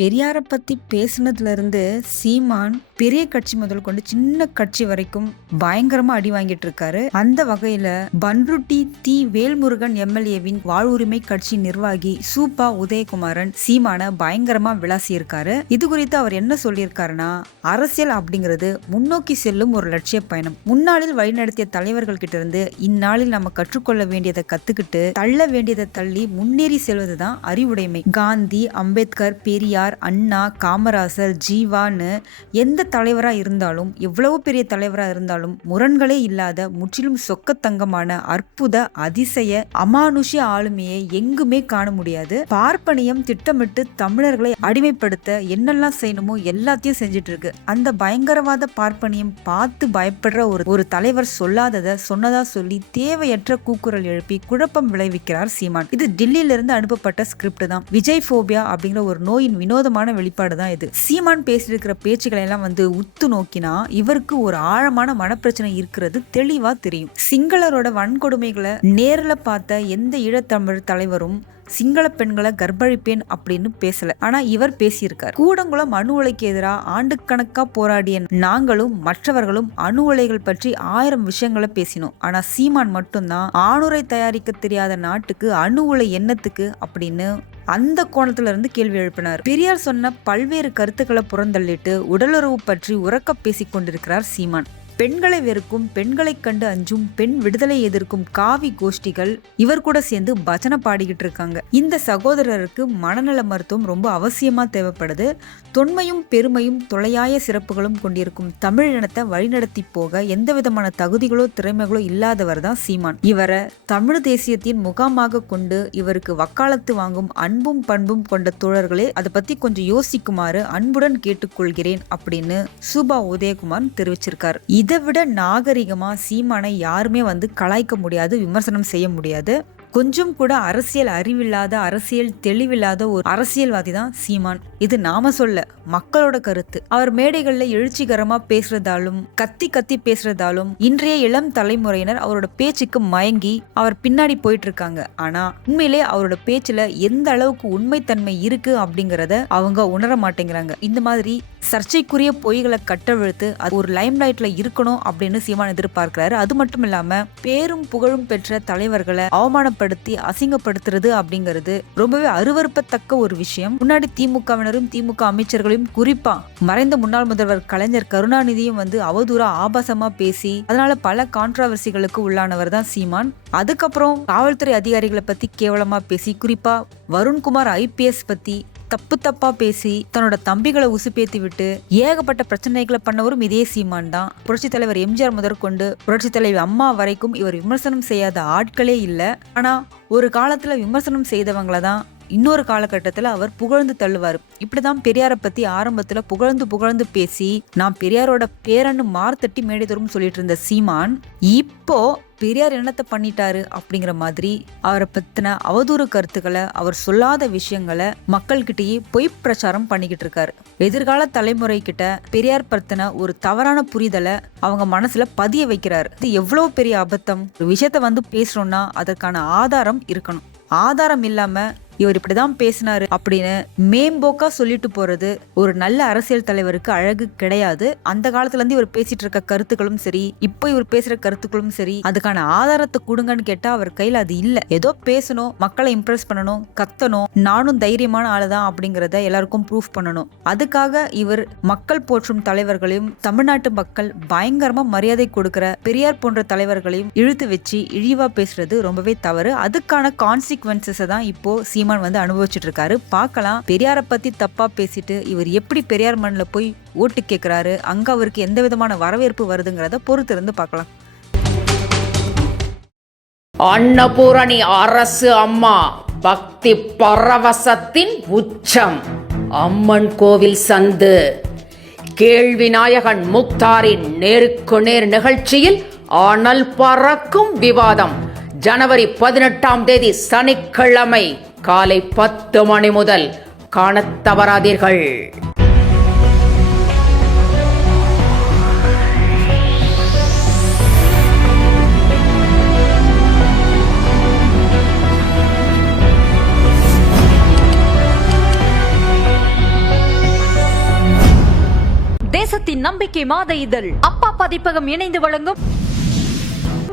பெரியாரை பத்தி பேசுனதுல இருந்து சீமான் பெரிய கட்சி முதல் கொண்டு சின்ன கட்சி வரைக்கும் பயங்கரமா அடி வாங்கிட்டு இருக்காரு. அந்த வகையில பன்ருட்டி தி வேல்முருகன் எம்எல்ஏவின் வாழ்வுரிமை கட்சி நிர்வாகி சூப்பா உதயகுமாரன் சீமான பயங்கரமா விளாசி இருக்காரு இது குறித்து அவர் என்ன சொல்லியிருக்காருன்னா அரசியல் அப்படிங்கிறது முன்னோக்கி செல்லும் ஒரு லட்சிய பயணம். முன்னாளில் வழிநடத்திய தலைவர்கள் கிட்ட இருந்து இந்நாளில் நம்ம கற்றுக்கொள்ள வேண்டியதை கத்துக்கிட்டு தள்ள வேண்டியதை தள்ளி முன்னேறி செல்வதுதான் அறிவுடைமை. காந்தி அம்பேத்கர் பெரியார் அண்ணா காமராசர் ஜீவான்னு எந்த தலைவரா இருந்தாலும் எவ்வளவு பெரிய தலைவரா இருந்தாலும் முரண்களே இல்லாத முற்றிலும் சொக்கத்தங்கமான அற்புத அதிசய அமானுஷ ஆளுமையை எங்குமே காண முடியாது. பார்ப்பனியம் திட்டமிட்டு தமிழர்களை அடிமைப்படுத்த என்னெல்லாம் செய்யணுமோ எல்லாத்தையும் செஞ்சுட்டு இருக்கு அந்த பயங்கரவாத பார்ப்பனியம் பார்த்து பயப்படுற ஒரு ஒரு தலைவர் சொல்லாததை சொன்னதா சொல்லி தேவையற்ற கூக்குரல் எழுப்பி குழப்பம் விளைவிக்கிறார் சீமான். இது டெல்லியிலிருந்து அனுப்பப்பட்ட ஸ்கிரிப்ட் தான். விஜய் ஃபோபியா அப்படிங்கிற ஒரு நோயின் வினோதமான வெளிப்பாடு தான் இது. சீமான் பேசியிருக்கிற பேச்சுக்களை எல்லாம் வந்து உத்து நோக்கினா இவருக்கு ஒரு ஆழமான மனப்பிரச்சனை இருக்கிறது தெளிவா தெரியும். சிங்களரோட வன்கொடுமைகளை நேரில் பார்த்த எந்த ஈழத்தமிழ் தலைவரும் சிங்கள பெண்களை கர்ப்பழிப்பேன் அப்படின்னு பேசல. ஆனா இவர் பேசியிருக்கார். கூடங்குளம் அணு உலைக்கு எதிராக ஆண்டுக்கணக்கா போராடிய நாங்களும் மற்றவர்களும் அணு உலைகள் பற்றி ஆயிரம் விஷயங்களை பேசினோம். ஆனா சீமான் மட்டும்தான் ஆணுரை தயாரிக்க தெரியாத நாட்டுக்கு அணு உலை எண்ணத்துக்கு அப்படின்னு அந்த கோணத்துல இருந்து கேள்வி எழுப்பினார். பெரியார் சொன்ன பல்வேறு கருத்துக்களை புறந்தள்ளிட்டு உடலுறவு பற்றி உறக்க பேசிக் கொண்டிருக்கிறார் சீமான். பெண்களை வெறுக்கும் பெண்களை கண்டு அஞ்சும் பெண் விடுதலை எதிர்க்கும் காவி கோஷ்டிகள் இவர் கூட சேர்ந்து பஜனை பாடிக்கிட்டு இருக்காங்க. இந்த சகோதரருக்கு மனநல மருத்துவம் ரொம்ப அவசியமா தேவைப்படுது. தொன்மையும் பெருமையும் தொலையாய சிறப்புகளும் கொண்டிருக்கும் தமிழ் இனத்தை வழிநடத்தி போக எந்த விதமான தகுதிகளோ திறமைகளோ இல்லாதவர் தான் சீமான். இவரை தமிழ் தேசியத்தின் முகாமாக கொண்டு இவருக்கு வக்காலத்து வாங்கும் அன்பும் பண்பும் கொண்ட தோழர்களே அதை பத்தி கொஞ்சம் யோசிக்குமாறு அன்புடன் கேட்டுக்கொள்கிறேன் அப்படின்னு சுபா உதயகுமார் தெரிவிச்சிருக்கார். இதை விட நாகரிகமாக சீமானை யாருமே வந்து கலாய்க்க முடியாது விமர்சனம் செய்ய முடியாது. கொஞ்சம் கூட அரசியல் அறிவில்லாத அரசியல் தெளிவில்லாத ஒரு அரசியல்வாதி தான் சீமான். இது நாம சொல்ல மக்களோட கருத்து. அவர் மேடைகள்ல எழுச்சிகரமா பேசுறதாலும் கத்தி கத்தி பேசுறதாலும் இன்றைய இளம் தலைமுறையினர் அவரோட பேச்சுக்கு மயங்கி அவர் பின்னாடி போயிட்டு இருக்காங்க ஆனா உண்மையிலே அவரோட பேச்சுல எந்த அளவுக்கு உண்மைத்தன்மை இருக்கு அப்படிங்கறத அவங்க உணர மாட்டேங்கிறாங்க. இந்த மாதிரி சர்ச்சைக்குரிய பொய்களை கட்டவிழ்த்து அது ஒரு லைம் லைட்ல இருக்கணும் அப்படின்னு சீமான் எதிர்பார்க்கிறாரு. அது மட்டும் இல்லாம பேரும் புகழும் பெற்ற தலைவர்களை அவமானப்படுத்தி அசிங்கப்படுத்துறது அப்படிங்கிறது ரொம்பவே அருவருப்பத்தக்க ஒரு விஷயம். முன்னாடி திமுகவினரும் திமுக அமைச்சர்களையும் குறிப்பா மறைந்த முன்னாள் முதல்வர் கலைஞர் கருணாநிதியும் வந்து அவதூறா ஆபாசமா பேசி அதனால பல கான்ட்ராவர்சிகளுக்கு உள்ளானவர் தான் சீமான். அதுக்கப்புறம் காவல்துறை அதிகாரிகளை பத்தி கேவலமா பேசி குறிப்பா வருண்குமார் ஐபிஎஸ் பத்தி தப்பு தப்பா பேசி தன்னோட தம்பிகளை உசுப்பேத்தி விட்டு ஏகப்பட்ட பிரச்சனைகளை பண்ணவரும் இதே சீமான் தான். புரட்சி தலைவர் எம்ஜிஆர் முதற்கொண்டு புரட்சி தலைவர் அம்மா வரைக்கும் இவர் விமர்சனம் செய்யாத ஆட்களே இல்லை. ஆனா ஒரு காலத்துல விமர்சனம் செய்தவங்கள தான் இன்னொரு காலகட்டத்தில் அவர் புகழ்ந்து தள்ளுவார். இப்படிதான் பெரியாரை பத்தி ஆரம்பத்துல புகழ்ந்து புகழ்ந்து பேசி நான் பெரியாரோட பேரன்னு மார்த்தட்டி மேடைதோறும் சொல்லிட்டு இருந்த சீமான் இப்போ பெரியார் என்னத்தை பண்ணிட்டாரு அப்படிங்கிற மாதிரி அவரை பத்தின அவதூறு கருத்துக்களை அவர் சொல்லாத விஷயங்களை மக்கள்கிட்டயே பொய் பிரச்சாரம் பண்ணிக்கிட்டு இருக்காரு. எதிர்கால தலைமுறை கிட்ட பெரியார் பத்தின ஒரு தவறான புரிதலை அவங்க மனசுல பதிய வைக்கிறாரு. இது எவ்வளவு பெரிய அபத்தம்? ஒரு விஷயத்த வந்து பேசுறோம்னா அதற்கான ஆதாரம் இருக்கணும். ஆதாரம் இல்லாம இவர் இப்படிதான் பேசினாரு அப்படின்னு மேம்போக்கா சொல்லிட்டு போறது ஒரு நல்ல அரசியல் தலைவருக்கு அழகு கிடையாது. அந்த காலத்துல இருந்து இவர் பேசிட்டு இருக்க கருத்துக்களும் சரி இப்போ இவர் பேசுற கருத்துக்களும் சரி அதுக்கான ஆதாரத்தை கொடுங்கன்னு கேட்டா அவர் கையில அது இல்ல. ஏதோ பேசணும் மக்களை இம்ப்ரெஸ் பண்ணணும் கத்தணும் நானும் தைரியமான ஆளுதான் அப்படிங்கறத எல்லாருக்கும் ப்ரூஃப் பண்ணணும். அதுக்காக இவர் மக்கள் போற்றும் தலைவர்களையும் தமிழ்நாட்டு மக்கள் பயங்கரமா மரியாதை கொடுக்கிற பெரியார் போன்ற தலைவர்களையும் இழுத்து வச்சு இழிவா பேசுறது ரொம்பவே தவறு. அதுக்கான கான்சிக்வன்சஸ் தான் இப்போ சீமான் வந்து அனுபவிச்சுட்டு இருக்காரு பார்க்கலாம். பெரியாரை பத்தி தப்பா பேசிட்டு இவர் எப்படி பெரியார் மண்ணில் போய் ஓட்டு கேட்கிறாரு அங்க அவருக்கு எந்த விதமான வரவேற்பு வருதுங்கிறத பொறுத்திருந்து பார்க்கலாம். அன்னபூரணி அரசு அம்மா பக்தி பரவசத்தின் உச்சம். அம்மன் கோவில் சந்து. கேள்வி நாயகன் முக்தாரின் நேருக்கு நேர் நிகழ்ச்சியில் அனல் பறக்கும் விவாதம். ஜனவரி பதினெட்டாம் தேதி சனிக்கிழமை காலை பத்து மணி முதல் காணத் தவறாதீர்கள். தேசத்தின் நம்பிக்கை மாத இதழ். அப்பா பதிப்பகம் இணைந்து வழங்கும்